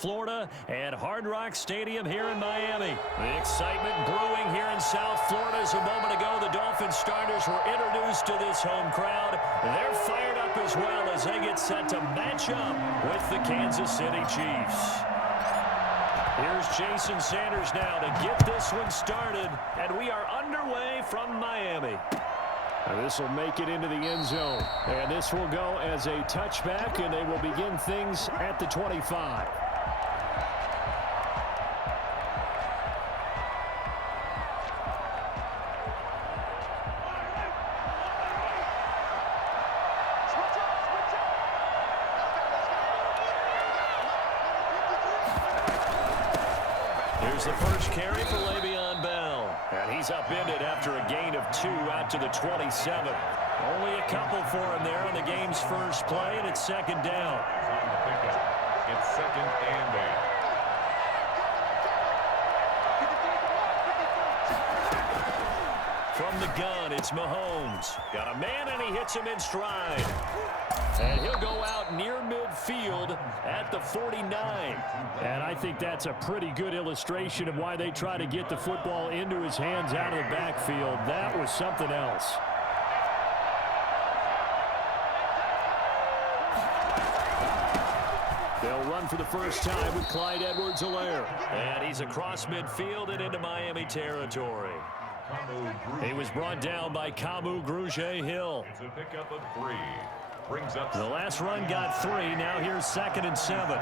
Florida at Hard Rock Stadium here in Miami. The excitement brewing here in South Florida. As a moment ago, the Dolphins starters were introduced to this home crowd. They're fired up as well as they get set to match up with the Kansas City Chiefs. Here's Jason Sanders now to get this one started, and we are underway from Miami. This will make it into the end zone, and this will go as a touchback, and they will begin things at the 25. Here's the first carry for Le'Veon Bell. And he's upended after a gain of 2 out to the 27. Only a couple for him there on the game's first play, and it's second down. It's second and 8. From the gun, it's Mahomes. Got a man, and he hits him in stride. And he'll go out near midfield at the 49. And I think that's a pretty good illustration of why they try to get the football into his hands out of the backfield. That was something else. They'll run for the first time with Clyde Edwards-Helaire. And he's across midfield and into Miami territory. He was brought down by Kamu Grugier-Hill. It's a pickup of 3. Brings up the last run got 3. Now here's 2nd and 7.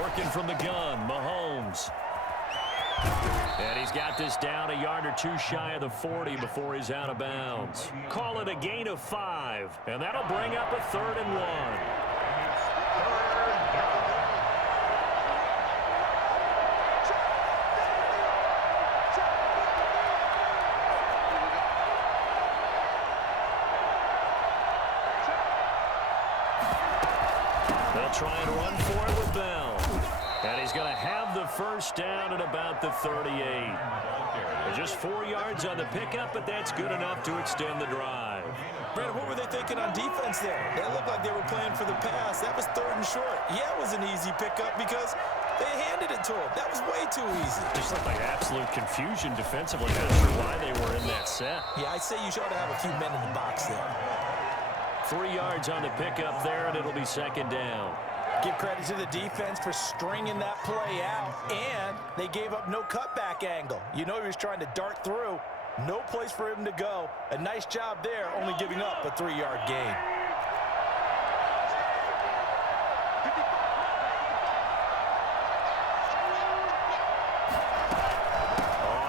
Working from the gun, Mahomes. And he's got this down a yard or 2 shy of the 40 before he's out of bounds. Call it a gain of 5. And that'll bring up a 3rd and 1. Try and run for it with Bell. And he's going to have the first down at about the 38. Just 4 yards on the pickup, but that's good enough to extend the drive. Brandon, what were they thinking on defense there? They looked like they were playing for the pass. That was 3rd and short. Yeah, it was an easy pickup because they handed it to him. That was way too easy. Just looked like absolute confusion defensively. Not sure why they were in that set. Yeah, I'd say you should have a few men in the box there. 3 yards on the pickup there, and it'll be 2nd down. Give credit to the defense for stringing that play out, and they gave up no cutback angle. You know he was trying to dart through. No place for him to go. A nice job there, only giving up a 3-yard gain.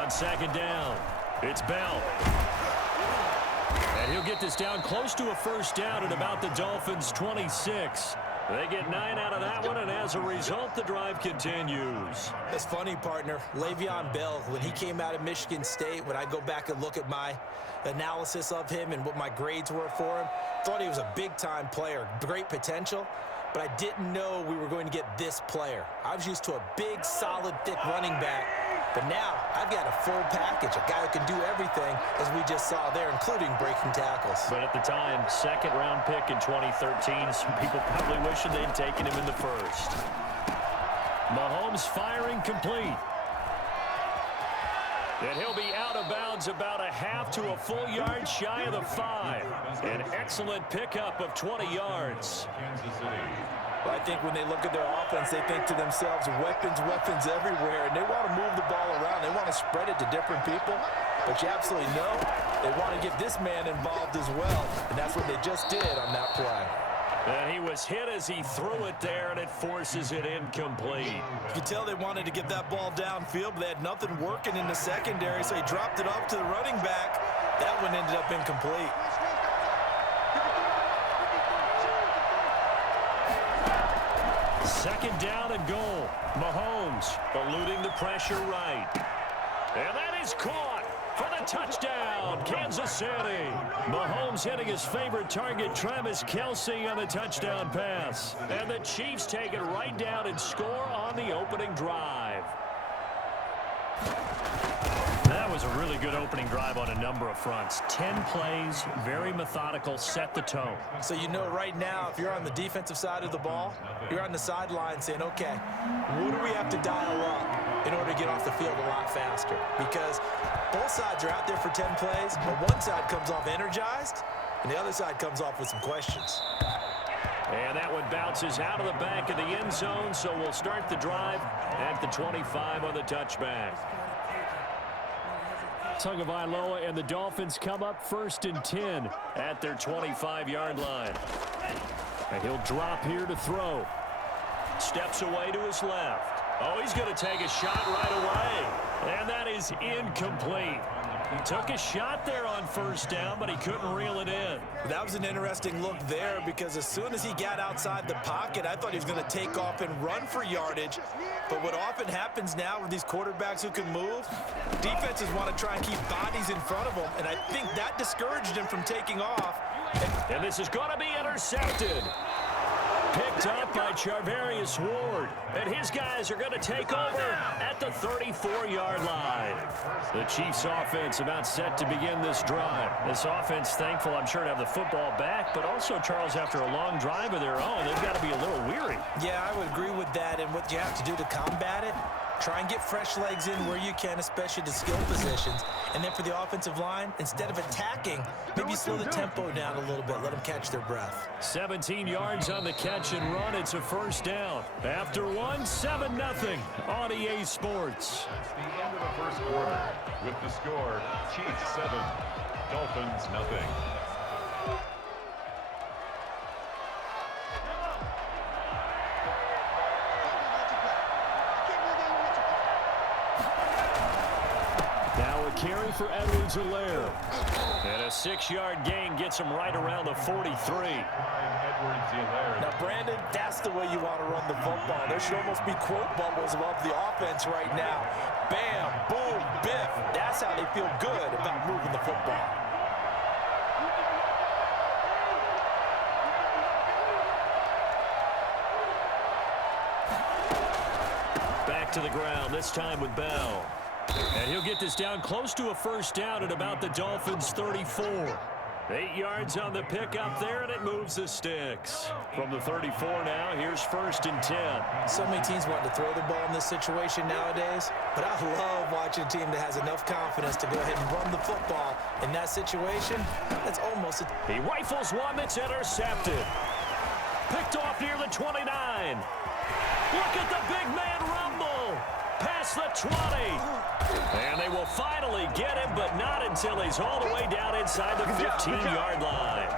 On 2nd down, it's Bell. And he'll get this down close to a first down at about the Dolphins' 26. They get 9 out of that one, and as a result, the drive continues. That's funny, partner. Le'Veon Bell, when he came out of Michigan State, when I go back and look at my analysis of him and what my grades were for him, thought he was a big-time player, great potential, but I didn't know we were going to get this player. I was used to a big, solid, thick running back, but now I've got a full package, a guy who can do everything, as we just saw there, including breaking tackles. But at the time, 2nd-round pick in 2013, some people probably wishing they'd taken him in the 1st. Mahomes firing complete. And he'll be out of bounds about a half to a full yard shy of the 5. An excellent pickup of 20 yards. Well, I think when they look at their offense, they think to themselves, weapons, weapons everywhere, and they want to move the ball around. They want to spread it to different people, but you absolutely know they want to get this man involved as well, and that's what they just did on that play. And he was hit as he threw it there, and it forces it incomplete. You can tell they wanted to get that ball downfield, but they had nothing working in the secondary, so he dropped it off to the running back. That one ended up incomplete. Second down and goal. Mahomes eluding the pressure right. And that is caught for the touchdown, Kansas City. Mahomes hitting his favorite target, Travis Kelce, on the touchdown pass. And the Chiefs take it right down and score on the opening drive. That was a A really good opening drive on a number of fronts. 10 plays, very methodical, set the tone. So you know right now, if you're on the defensive side of the ball, you're on the sideline saying, okay, what do we have to dial up in order to get off the field a lot faster? Because both sides are out there for 10 plays, but one side comes off energized, and the other side comes off with some questions. And that one bounces out of the back of the end zone, so we'll start the drive at the 25 on the touchback. Tagovailoa and the Dolphins come up 1st and 10 At their 25-yard line. and he'll drop here to throw. Steps away to his left. Oh, he's going to take a shot right away. And that is incomplete. He took a shot there on 1st down, but he couldn't reel it in. That was an interesting look there because as soon as he got outside the pocket, I thought he was going to take off and run for yardage. But what often happens now with these quarterbacks who can move, defenses want to try and keep bodies in front of them, and I think that discouraged him from taking off. And this is going to be intercepted. Picked up by Charvarius Ward. And his guys are going to take over at the 34-yard line. The Chiefs offense about set to begin this drive. This offense thankful, I'm sure, to have the football back, but also, Charles, after a long drive of their own, they've got to be a little weary. Yeah, I would agree with that, and what you have to do to combat it, try and get fresh legs in where you can, especially to skill positions. And then for the offensive line, instead of attacking, maybe slow the tempo down a little bit. Let them catch their breath. 17 yards on the catch and run. It's a 1st down. After 7-0 on EA Sports. That's the end of the 1st quarter. With the score, Chiefs 7, Dolphins 0. Carry for Edwards-Helaire. And a 6-yard gain gets him right around the 43. Now, Brandon, that's the way you want to run the football. There should almost be quote bubbles above the offense right now. Bam, boom, biff. That's how they feel good about moving the football. Back to the ground, this time with Bell. And he'll get this down close to a 1st down at about the Dolphins' 34. 8 yards on the pickup there, and it moves the sticks. From the 34 now, here's 1st and 10. So many teams want to throw the ball in this situation nowadays, but I love watching a team that has enough confidence to go ahead and run the football. In that situation, that's almost a... He rifles one that's intercepted. Picked off near the 29. Look at the big man rumble. Past the 20. And they will finally get him, but not until he's all the way down inside the 15-yard line.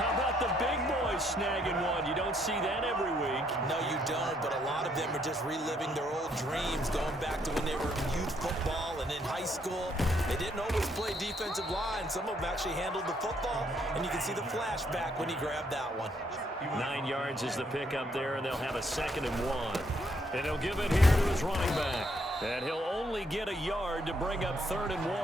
How about the big boys snagging one? You don't see that every week. No, you don't, but a lot of them are just reliving their old dreams, going back to when they were in youth football and in high school. They didn't always play defensive line. Some of them actually handled the football, and you can see the flashback when he grabbed that one. 9 yards is the pickup there, and they'll have a 2nd and 1. And he'll give it here to his running back. And he'll only get a yard to bring up 3rd and 1.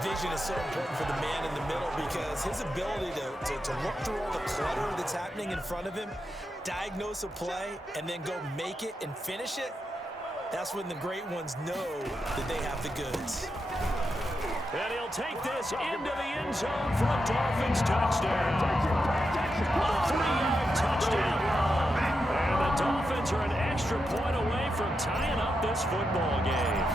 Vision is so important for the man in the middle because his ability to look through all the clutter that's happening in front of him, diagnose a play, and then go make it and finish it, that's when the great ones know that they have the goods. And he'll take this into the end zone for a Dolphins touchdown. A 3-yard touchdown run. And the Dolphins are an extra point away from tying up this football game.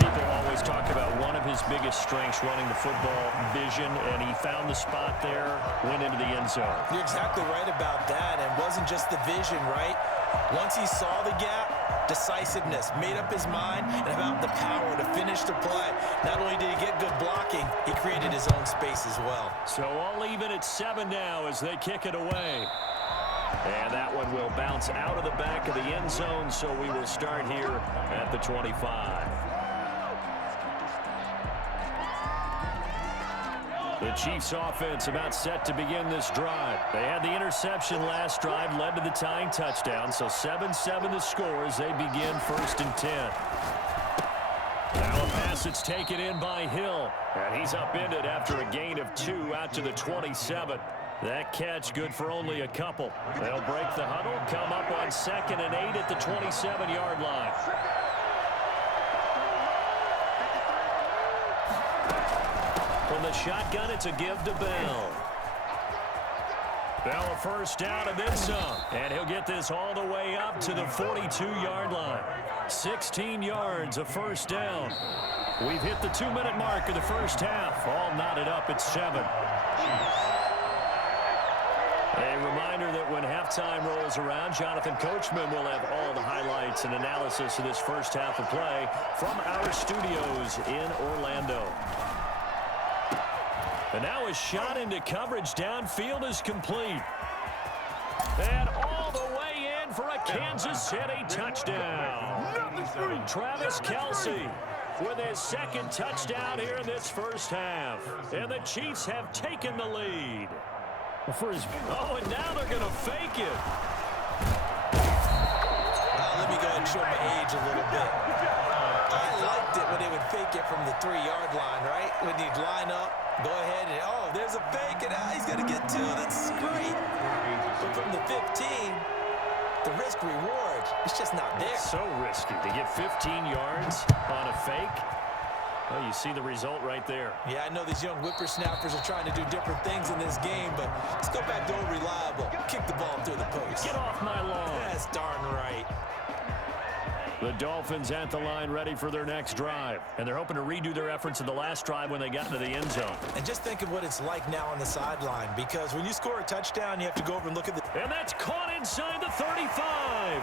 People always talk about one of his biggest strengths running the football, vision, and he found the spot there, went into the end zone. You're exactly right about that. And it wasn't just the vision, right? Once he saw the gap, decisiveness, made up his mind, and about the power to finish the play. Not only did he get good blocking, he created his own space as well. So all even at 7 now as they kick it away. And that one will bounce out of the back of the end zone, so we will start here at the 25. The Chiefs offense about set to begin this drive. They had the interception last drive, led to the tying touchdown, so 7-7 the score as they begin 1st and 10. Now a pass that's taken in by Hill, and he's upended after a gain of 2 out to the 27. That catch good for only a couple. They'll break the huddle, come up on 2nd and 8 at the 27-yard line. From the shotgun, it's a give to Bell. Bell a first down and then some. And he'll get this all the way up to the 42-yard line. 16 yards, a first down. We've hit the 2-minute mark of the first half. All knotted up at 7. A reminder that when halftime rolls around, Jonathan Coachman will have all the highlights and analysis of this first half of play from our studios in Orlando. And now a shot into coverage downfield is complete. And all the way in for a Kansas City touchdown. Travis Kelce with his second touchdown here in this first half. And the Chiefs have taken the lead. Oh, and now they're going to fake it. Let me go ahead and show my age a little bit. I liked it when they would fake it from the 3-yard line, right? When you'd line up, go ahead and, oh, there's a fake, and now he's going to get 2. That's great. But from the 15, the risk-reward, it's just not there. So risky to get 15 yards on a fake. Well, you see the result right there. Yeah, I know these young whippersnappers are trying to do different things in this game, but let's go back to old reliable. Kick the ball through the post. Get off my lawn. That's darn right. The Dolphins at the line ready for their next drive. And they're hoping to redo their efforts in the last drive when they got into the end zone. And just think of what it's like now on the sideline, because when you score a touchdown, you have to go over and look at the... And that's caught inside the 35.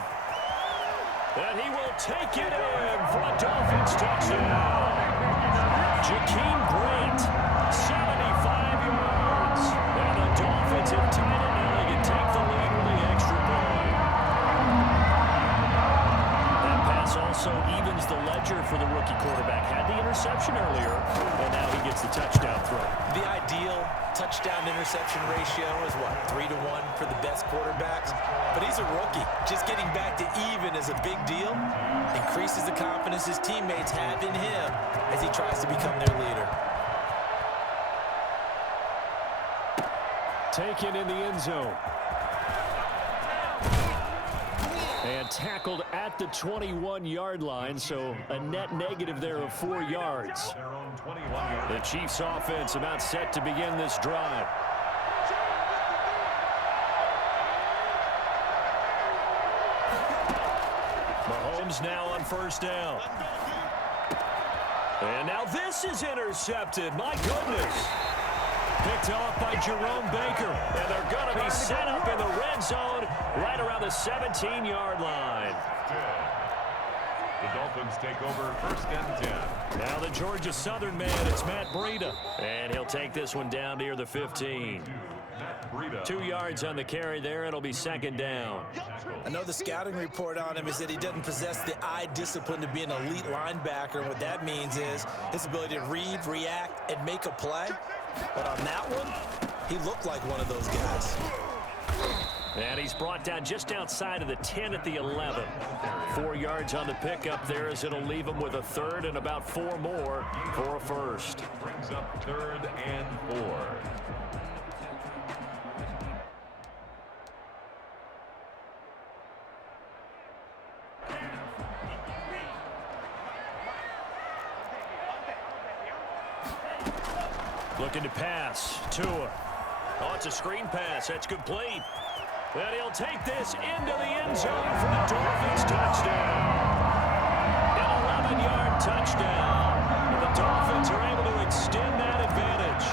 And he will take it in for a Dolphins touchdown. Jakeem Grant, 75 yards. And the Dolphins have tied it now. They can take the lead with the extra point. That pass also evens the ledger for the rookie quarterback. Had the interception earlier, and now he gets the touchdown throw. The ideal touchdown-interception ratio is, what, 3-to-1 for the best quarterbacks? But he's a rookie. Just getting back to even is a big deal. Increases the confidence his teammates have in him as he tries to become their leader. Taken in the end zone. And tackled at the 21-yard line, so a net negative there of 4 yards. The Chiefs offense about set to begin this drive. Mahomes now on first down. And now this is intercepted. My goodness. Picked off by Jerome Baker. And they're going to be set up in the red zone right around the 17-yard line. The Dolphins take over first and 10. Now the Georgia Southern man, it's Matt Breida. And he'll take this one down near the 15. 2 yards on the carry there. It'll be second down. I know the scouting report on him is that he doesn't possess the eye discipline to be an elite linebacker. And what that means is his ability to read, react, and make a play. But on that one, he looked like one of those guys. And he's brought down just outside of the 10 at the 11. 4 yards on the pickup there as it'll leave him with a third and about 4 more for a first. Brings up 3rd and 4. Looking to pass. Tua. Oh, it's a screen pass. That's complete. And he'll take this into the end zone for the Dolphins touchdown. An 11-yard touchdown. And the Dolphins are able to extend that advantage.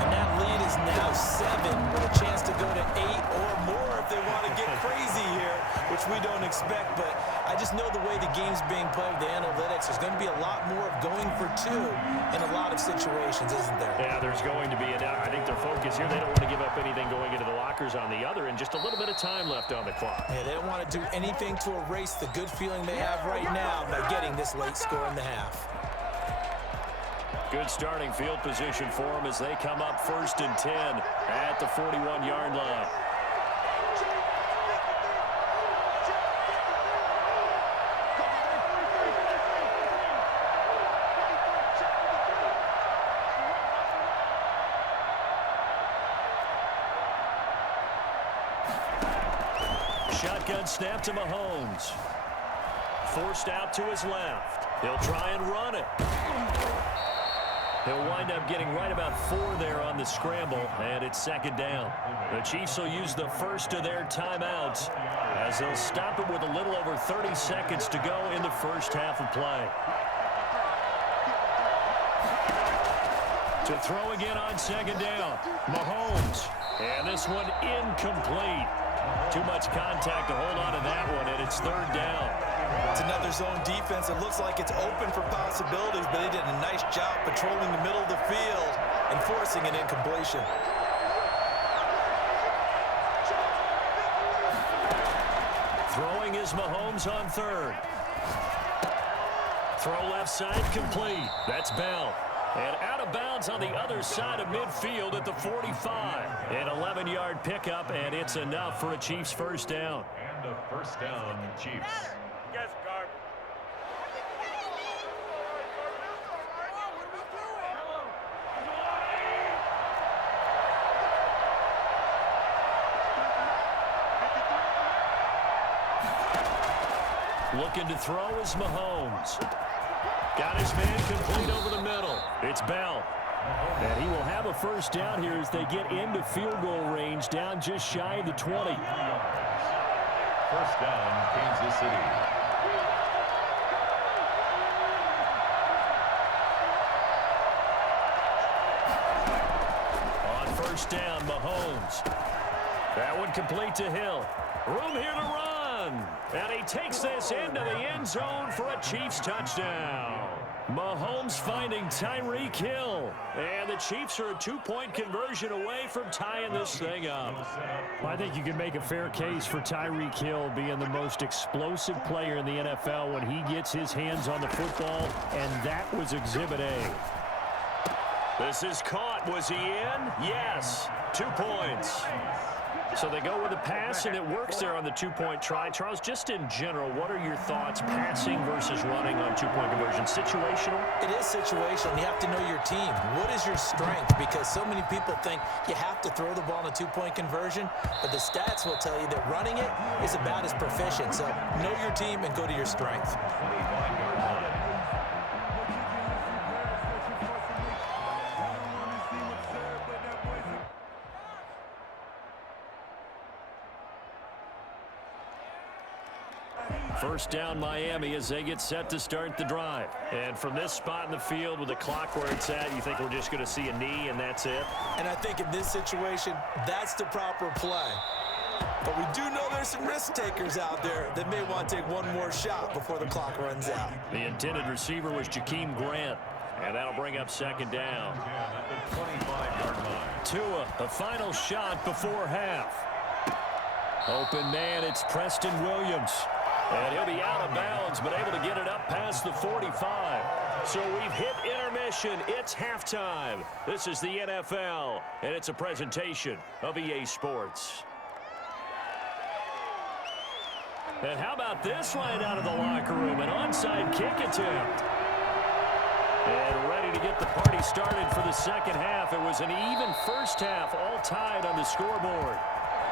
And that lead is now 7 with a chance to go to 8 or more if they want to get crazy here, which we don't expect. But I just know the way the game's being played with the analytics, there's going to be a lot more of going for 2 in a lot of situations, isn't there? Yeah, there's going to be. And I think their focus here, they don't want to give up anything going into the lockers on the other, and just a little bit of time left on the clock. Yeah, they don't want to do anything to erase the good feeling they have right now by getting this late score in the half. Good starting field position for them as they come up 1st and 10 at the 41-yard line. Shotgun snap to Mahomes. Forced out to his left. He'll try and run it. He'll wind up getting right about 4 there on the scramble, and it's second down. The Chiefs will use the first of their timeouts as they'll stop it with a little over 30 seconds to go in the first half of play. To throw again on second down, Mahomes. And this one incomplete. Too much contact to hold on to that one, and it's third down. It's another zone defense. It looks like it's open for possibilities, but they did a nice job patrolling the middle of the field and forcing an incompletion. Throwing is Mahomes on third. Throw left side complete. That's Bell. And out of bounds on the other side of midfield at the 45. An 11-yard pickup, and it's enough for a Chiefs first down. And a first down, Chiefs. Looking to throw is Mahomes. Got his man complete over the middle. It's Bell. And he will have a first down here as they get into field goal range, down just shy of the 20. First down, Kansas City. On first down, Mahomes. That one complete to Hill. Room here to run. And he takes this into the end zone for a Chiefs touchdown. Mahomes finding Tyreek Hill. And the Chiefs are a 2-point conversion away from tying this thing up. I think you can make a fair case for Tyreek Hill being the most explosive player in the NFL when he gets his hands on the football, and that was Exhibit A. This is caught. Was he in? Yes. 2 points. So they go with a pass, and it works there on the 2-point try. Charles, just in general, what are your thoughts passing versus running on 2-point conversion? Situational? It is situational. You have to know your team. What is your strength? Because so many people think you have to throw the ball in a 2-point conversion, but the stats will tell you that running it is about as proficient. So know your team and go to your strength. First down, Miami, as they get set to start the drive. And from this spot in the field with the clock where it's at, you think we're just going to see a knee and that's it? And I think in this situation, that's the proper play. But we do know there's some risk takers out there that may want to take one more shot before the clock runs out. The intended receiver was Jakeem Grant. And that'll bring up second down. At the 25-yard line. Tua, a final shot before half. Open man, it's Preston Williams. And he'll be out of bounds, but able to get it up past the 45. So we've hit intermission. It's halftime. This is the NFL, and it's a presentation of EA Sports. And how about this line out of the locker room? An onside kick attempt. And ready to get the party started for the second half. It was an even first half, all tied on the scoreboard.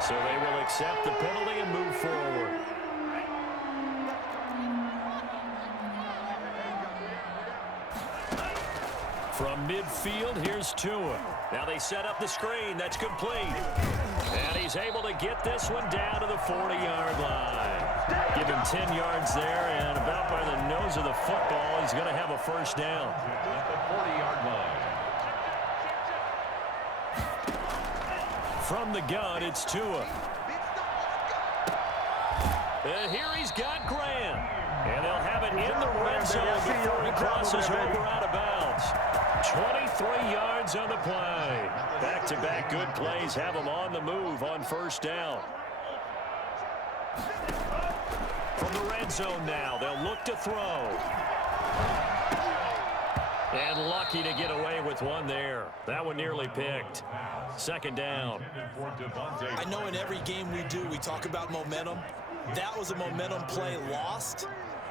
So they will accept the penalty and move forward. From midfield, here's Tua. Now they set up the screen. That's complete. And he's able to get this one down to the 40-yard line. Give him 10 yards there, and about by the nose of the football, he's going to have a first down. At the 40-yard line. From the gun, it's Tua. And here he's got Grant. And they'll have it in the red zone before he crosses over out of bounds. 23 yards on the play. Back-to-back good plays have him on the move on first down. From the red zone now, they'll look to throw. And lucky to get away with one there. That one nearly picked. Second down. I know in every game we do, we talk about momentum. That was a momentum play lost.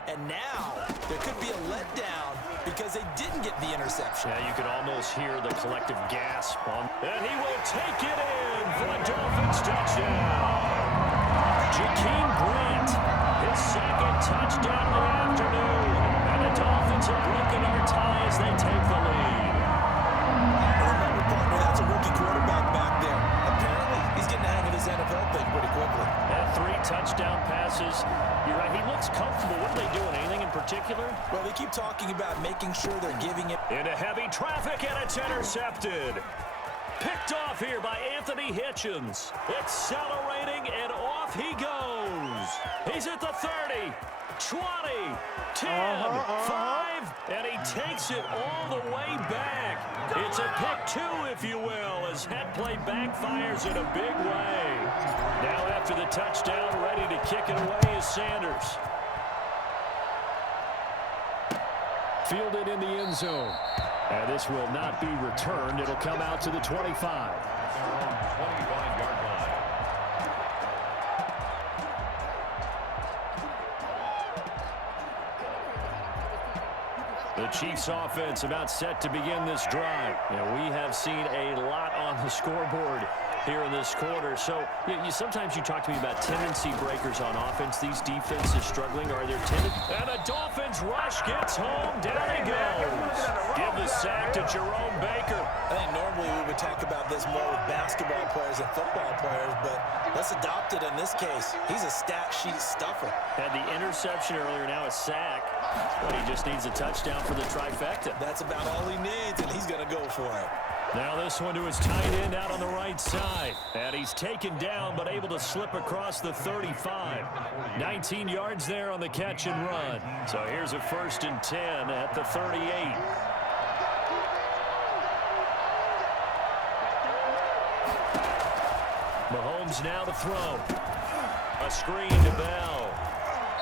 And now there could be a letdown because they didn't get the interception. Yeah, you could almost hear the collective gasp on. And he will take it in for a Dolphins touchdown. Jakeem Grant, his second touchdown of the afternoon. And the Dolphins have broken our tie as they take the lead. Well, they keep talking about making sure they're giving it. Into heavy traffic, and it's intercepted. Picked off here by Anthony Hitchens. Accelerating, and off he goes. He's at the 30, 20, 10, 5, and he takes it all the way back. It's a pick two, if you will, as head play backfires in a big way. Now after the touchdown, ready to kick it away is Sanders. Fielded in the end zone. And this will not be returned. It'll come out to the 25. 25-yard line. The Chiefs offense about set to begin this drive. We have seen a lot on the scoreboard here in this quarter. So sometimes you talk to me about tendency breakers on offense. These defenses struggling. Are there tendencies? And the Dolphins rush gets home. Down he goes. Give the sack to Jerome Baker. I think normally we would talk about this more with basketball players and football players, but let's adopt it in this case. He's a stat sheet stuffer. Had the interception earlier, now a sack. But he just needs a touchdown for the trifecta. That's about all he needs, and he's going to go for it. Now this one to his tight end out on the right side. And he's taken down, but able to slip across the 35. 19 yards there on the catch and run. So here's a 1st and 10 at the 38. Mahomes now to throw. A screen to Bell.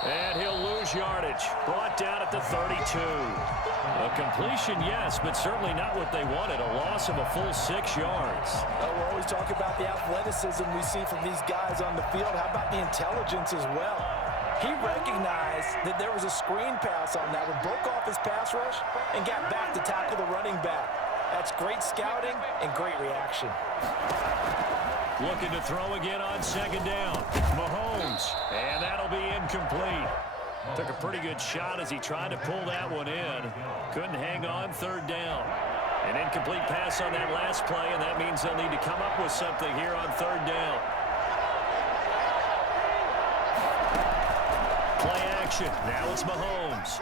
And he'll lose yardage. Brought down at the 32. A completion, yes, but certainly not what they wanted. A loss of a full 6 yards. We're always talking about the athleticism we see from these guys on the field. How about the intelligence as well? He recognized that there was a screen pass on that one, broke off his pass rush, and got back to tackle the running back. That's great scouting and great reaction. Looking to throw again on 2nd down. Mahomes, and that'll be incomplete. Took a pretty good shot as he tried to pull that one in. Couldn't hang on 3rd down. An incomplete pass on that last play, and that means they'll need to come up with something here on 3rd down. Play action. Now it's Mahomes.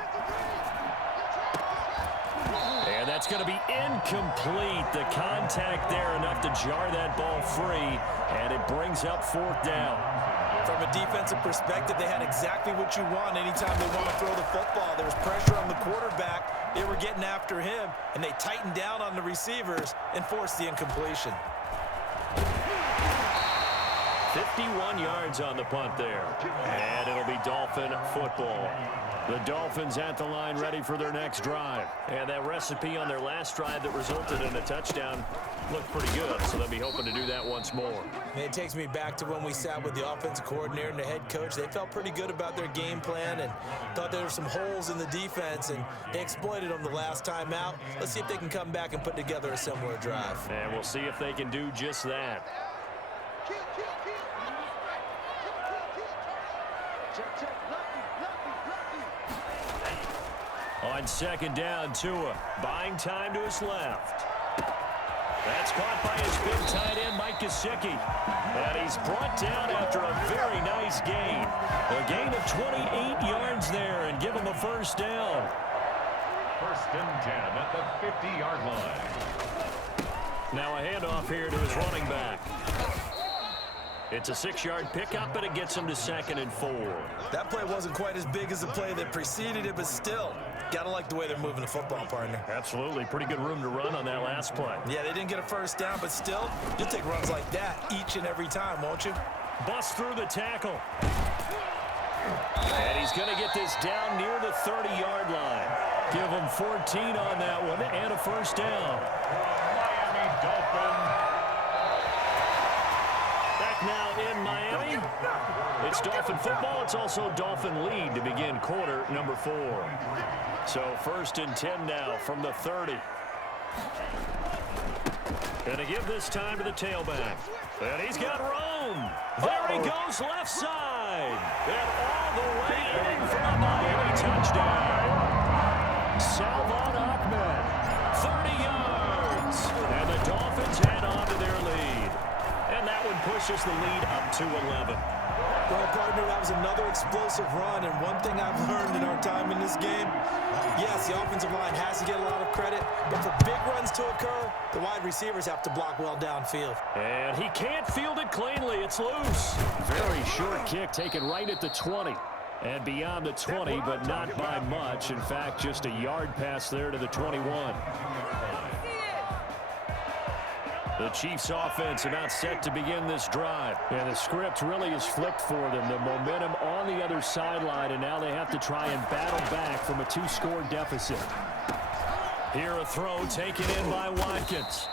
And that's going to be incomplete. The contact there enough to jar that ball free, and it brings up 4th down. From a defensive perspective, they had exactly what you want anytime they want to throw the football. There was pressure on the quarterback. They were getting after him, and they tightened down on the receivers and forced the incompletion. 51 yards on the punt there. And it'll be Dolphin football. The Dolphins at the line ready for their next drive. And that recipe on their last drive that resulted in a touchdown looked pretty good, so they'll be hoping to do that once more. And it takes me back to when we sat with the offensive coordinator and the head coach. They felt pretty good about their game plan and thought there were some holes in the defense, and they exploited them the last time out. Let's see if they can come back and put together a similar drive. And we'll see if they can do just that. On 2nd down, Tua buying time to his left. That's caught by his big tight end, Mike Gesicki. And he's brought down after a very nice gain. A gain of 28 yards there, and give him a 1st down. 1st and 10 at the 50-yard line. Now a handoff here to his running back. It's a 6-yard pickup, but it gets him to 2nd and 4. That play wasn't quite as big as the play that preceded it, but still, got to like the way they're moving the football, partner. Absolutely. Pretty good room to run on that last play. Yeah, they didn't get a 1st down, but still, you'll take runs like that each and every time, won't you? Bust through the tackle. And he's going to get this down near the 30-yard line. Give him 14 on that one and a 1st down. Miami Dolphins. Now in Miami, it's Dolphin football. It's also Dolphin lead to begin quarter number 4. So 1st and 10 now from the 30. Gonna give this time to the tailback. And he's got room. There he goes left side. And all the way in for a Miami touchdown. Salvon Ahmed, 30 yards. And the Dolphins head on to their lead. And that one pushes the lead up to 11. Well, partner, that was another explosive run, and one thing I've learned in our time in this game, yes, the offensive line has to get a lot of credit, but for big runs to occur, the wide receivers have to block well downfield. And he can't field it cleanly. It's loose. Very short kick taken right at the 20. And beyond the 20, but not by much. In fact, just a yard pass there to the 21. The Chiefs offense about set to begin this drive. And the script really is flipped for them. The momentum on the other sideline, and now they have to try and battle back from a 2-score deficit. Here a throw taken in by Watkins.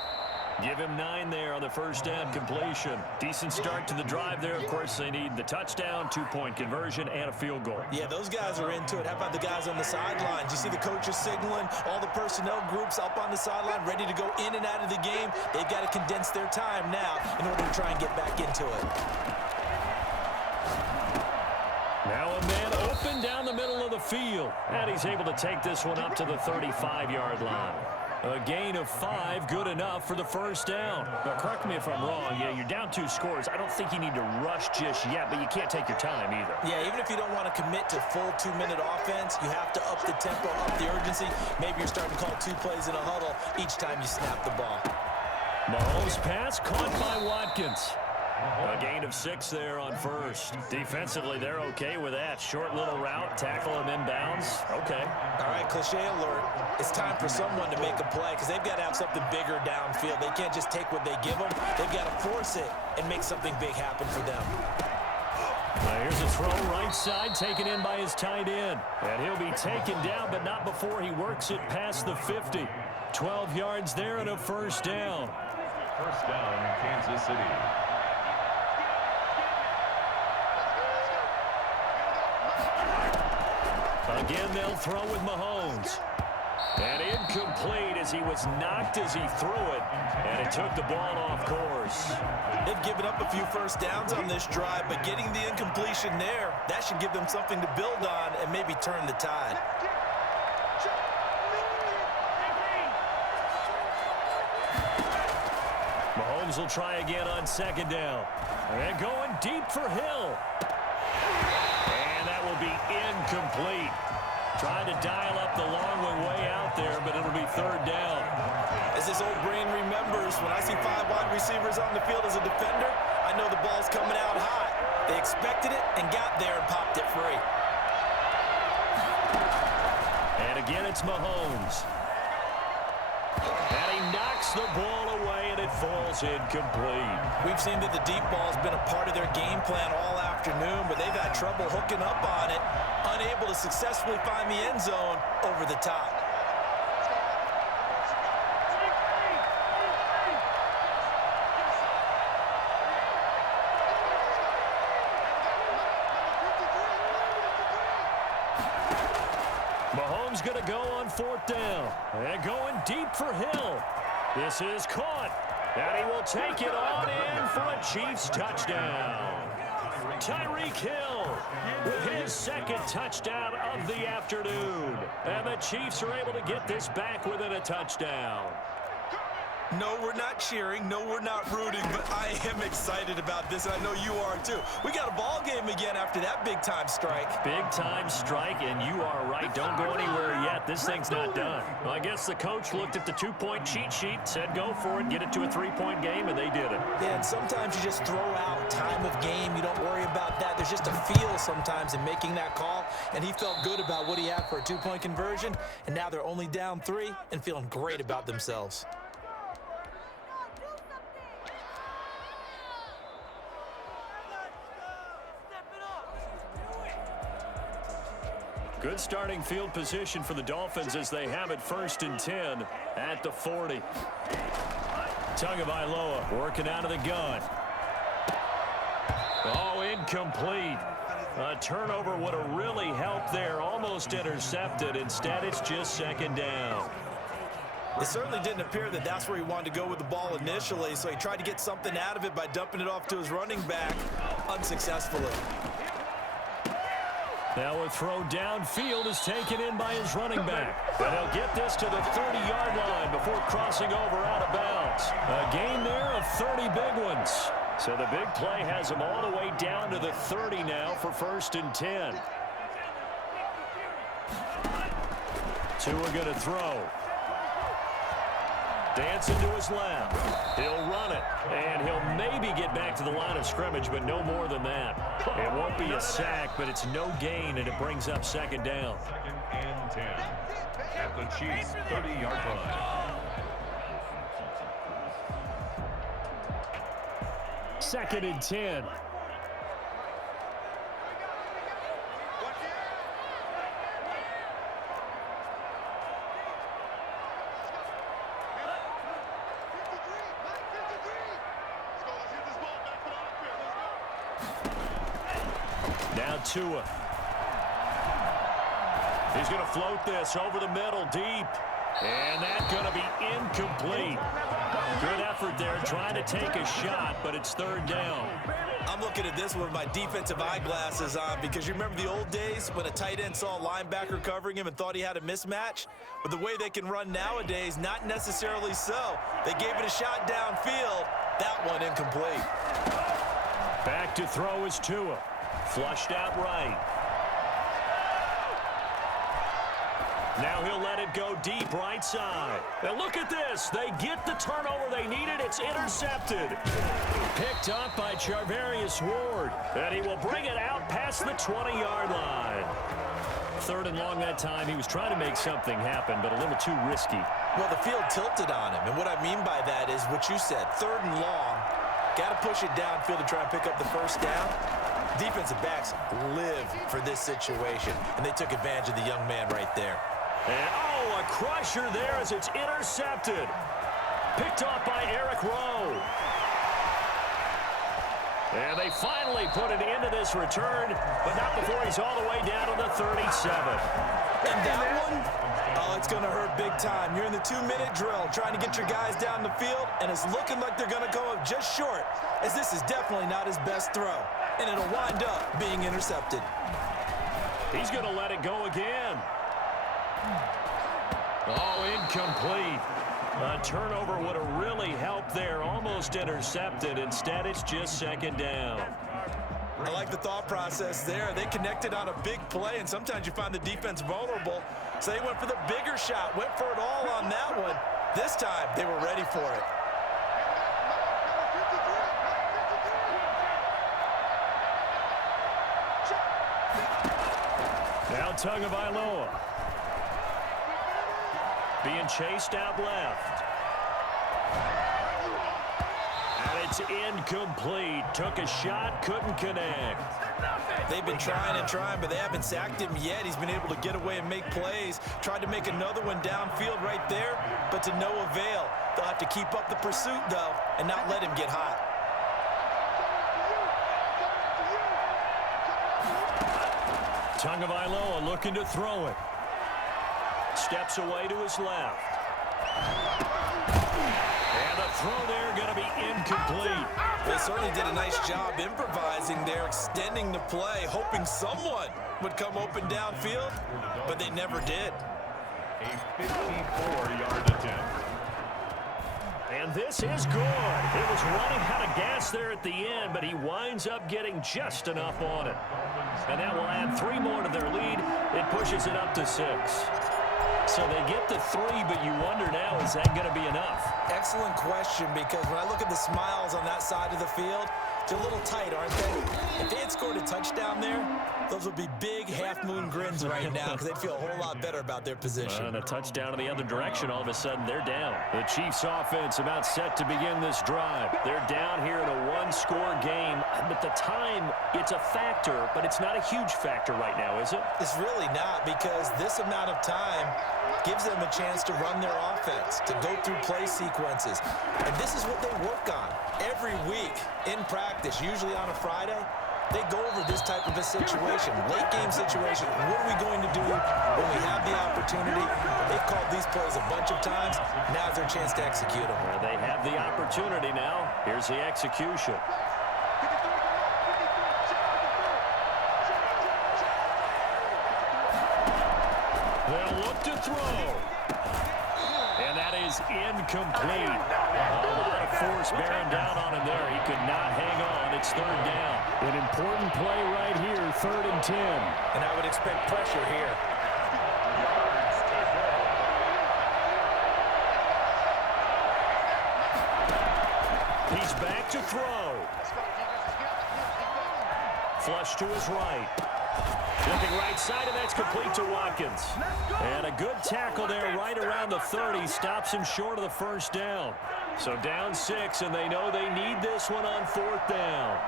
Give him 9 there on the first down completion. Decent start to the drive there. Of course, they need the touchdown, 2-point conversion, and a field goal. Yeah, those guys are into it. How about the guys on the sidelines? You see the coaches signaling, all the personnel groups up on the sideline, ready to go in and out of the game. They've got to condense their time now in order to try and get back into it. Now a man open down the middle of the field. And he's able to take this one up to the 35-yard line. A gain of 5, good enough for the first down. Now, correct me if I'm wrong. Yeah, you're down 2 scores. I don't think you need to rush just yet, but you can't take your time either. Yeah, even if you don't want to commit to full 2-minute offense, you have to up the tempo, up the urgency. Maybe you're starting to call 2 plays in a huddle each time you snap the ball. Mahomes' pass caught by Watkins. A gain of 6 there on first. Defensively, they're okay with that. Short little route, tackle him inbounds. Okay. All right, cliche alert. It's time for someone to make a play because they've got to have something bigger downfield. They can't just take what they give them. They've got to force it and make something big happen for them. Now here's a throw right side taken in by his tight end. And he'll be taken down, but not before he works it past the 50. 12 yards there and a first down. First down, Kansas City. Again, they'll throw with Mahomes. And incomplete as he was knocked as he threw it. And it took the ball off course. They've given up a few first downs on this drive, but getting the incompletion there, that should give them something to build on and maybe turn the tide. Mahomes will try again on second down. And going deep for Hill. And that will be incomplete. Trying to dial up the long one way out there, but it'll be third down. As this old brain remembers, when I see 5 wide receivers on the field as a defender, I know the ball's coming out hot. They expected it and got there and popped it free. And again, it's Mahomes. And he knocks the ball away, and it falls incomplete. We've seen that the deep ball's been a part of their game plan all afternoon, but they've had trouble hooking up on it, unable to successfully find the end zone over the top. Mahomes going to go on fourth down. And going deep for Hill. This is caught. And he will take it on in for a Chiefs touchdown. Tyreek Hill with his second touchdown of the afternoon. And the Chiefs are able to get this back within a touchdown. No, we're not cheering. No, we're not rooting, but I am excited about this, and I know you are too. We got a ball game again after that big-time strike. Big-time strike, and you are right. Don't go anywhere yet. This thing's not done. Well, I guess the coach looked at the 2-point cheat sheet, said go for it, get it to a 3-point game, and they did it. Yeah, and sometimes you just throw out time of game. You don't worry about that. There's just a feel sometimes in making that call, and he felt good about what he had for a 2-point conversion, and now they're only down 3 and feeling great about themselves. Good starting field position for the Dolphins as they have it 1st and 10 at the 40. Tagovailoa working out of the gun. Oh, incomplete. A turnover would have really helped there. Almost intercepted. Instead, it's just 2nd down. It certainly didn't appear that that's where he wanted to go with the ball initially, so he tried to get something out of it by dumping it off to his running back unsuccessfully. Now a throw downfield is taken in by his running back. And he'll get this to the 30-yard line before crossing over out of bounds. A gain there of 30 big ones. So the big play has them all the way down to the 30 now for 1st and 10. Tua going to throw. Dancing to his left. He'll run it, and he'll maybe get back to the line of scrimmage, but no more than that. It won't be a sack, but it's no gain, and it brings up 2nd down. 2nd and 10 at the Chiefs' 30-yard line. 2nd and 10. Now Tua. He's going to float this over the middle deep. And that's going to be incomplete. Good effort there trying to take a shot, but it's 3rd down. I'm looking at this with my defensive eyeglasses on because you remember the old days when a tight end saw a linebacker covering him and thought he had a mismatch? But the way they can run nowadays, not necessarily so. They gave it a shot downfield. That one incomplete. Back to throw is Tua. Flushed out right. Now he'll let it go deep right side. And look at this. They get the turnover they needed. It's intercepted. Picked up by Charvarius Ward. And he will bring it out past the 20-yard line. 3rd and long that time. He was trying to make something happen, but a little too risky. Well, the field tilted on him. And what I mean by that is what you said. 3rd and long. Got to push it downfield to try and pick up the 1st down. Defensive backs live for this situation. And they took advantage of the young man right there. And, oh, a crusher there as it's intercepted. Picked off by Eric Rowe. And they finally put an end to this return, but not before he's all the way down to the 37. And that one, oh, it's going to hurt big time. You're in the 2-minute drill trying to get your guys down the field, and it's looking like they're going to go up just short, as this is definitely not his best throw. And it'll wind up being intercepted. He's going to let it go again. Oh, incomplete. A turnover would have really helped there. Almost intercepted. Instead, it's just 2nd down. I like the thought process there. They connected on a big play, and sometimes you find the defense vulnerable. So they went for the bigger shot, went for it all on that one. This time, they were ready for it. Now Tagovailoa. Being chased out left. And it's incomplete. Took a shot, couldn't connect. They've been trying and trying, but they haven't sacked him yet. He's been able to get away and make plays. Tried to make another one downfield right there, but to no avail. They'll have to keep up the pursuit, though, and not let him get hot. Tagovailoa looking to throw it. Steps away to his left. And the throw there going to be incomplete. They certainly did a nice job improvising there, extending the play, hoping someone would come open downfield, but they never did. A 54-yard attempt. And this is good. It was running out of gas there at the end, but he winds up getting just enough on it. And that will add 3 more to their lead. It pushes it up to 6. So they get the 3, but you wonder now, is that going to be enough? Excellent question, because when I look at the smiles on that side of the field, they're a little tight, aren't they? If they had scored a touchdown there, those would be big half-moon grins right now because they'd feel a whole lot better about their position. And a touchdown in the other direction, all of a sudden they're down. The Chiefs offense about set to begin this drive. They're down here in a 1-score game, but the time, it's a factor, but it's not a huge factor right now, is it? It's really not, because this amount of time gives them a chance to run their offense, to go through play sequences. And this is what they work on every week in practice, usually on a Friday. They go over this type of a situation, late game situation. What are we going to do when we have the opportunity? They've called these plays a bunch of times. Now's their chance to execute them. Well, they have the opportunity now. Here's the execution. They'll look to throw. And that is incomplete. A lot of force bearing down on him there. He could not hang on. It's third down. An important play right here, 3rd and 10. And I would expect pressure here. He's back to throw. Flush to his right. Looking right side, and that's complete to Watkins. And a good tackle there right around the 30. Stops him short of the first down. So down 6, and they know they need this one on 4th down.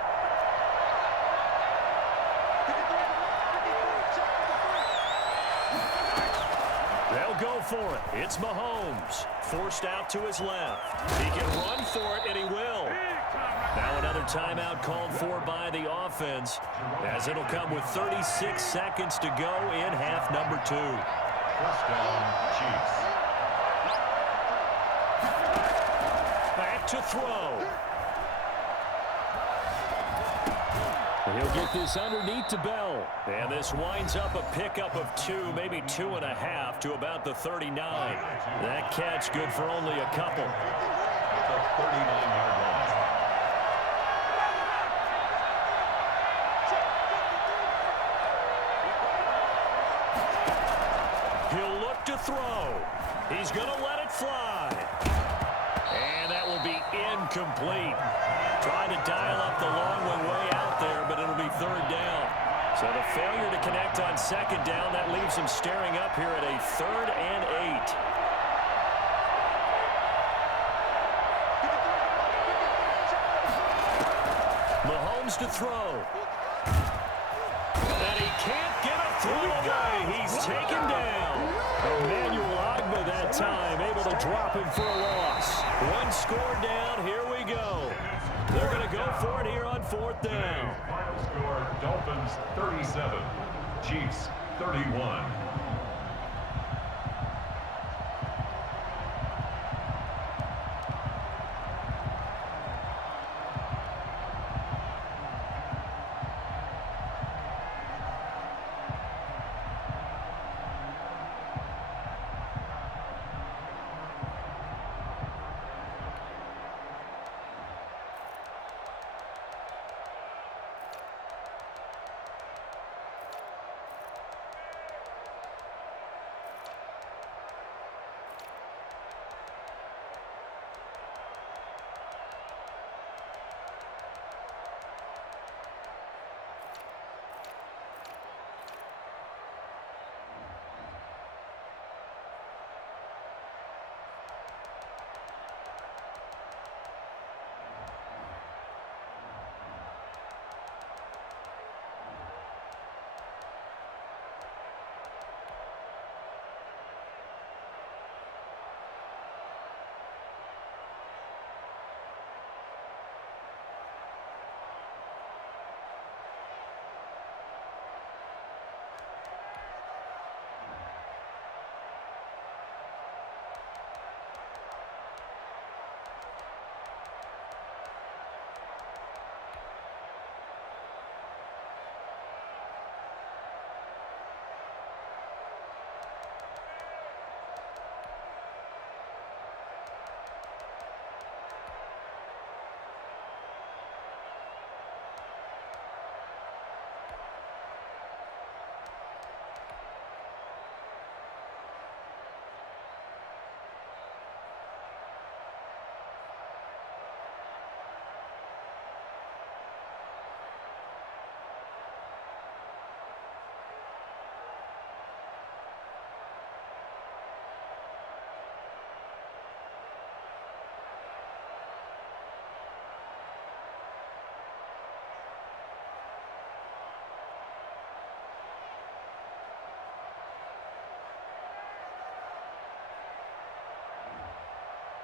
They'll go for it. It's Mahomes. Forced out to his left. He can run for it, and he will. Now another timeout called for by the offense, as it'll come with 36 seconds to go in half number 2. First down, Chiefs. Back to throw. He'll get this underneath to Bell. And this winds up a pickup of 2, maybe 2.5 to about the 39. That catch good for only a couple. At the 39-yard line. He'll look to throw. He's going to let it fly. And that will be incomplete. Trying to dial up the long one way out there, but it'll be 3rd down. So the failure to connect on 2nd down, that leaves him staring up here at a 3rd and 8. Mahomes to throw. And he can't get a throw away. He's taken down. Emmanuel Agba that time, able to drop him for a loss. One score down. Here we go. They're going to go for it here on 4th down. Final score, Dolphins 37, Chiefs 31.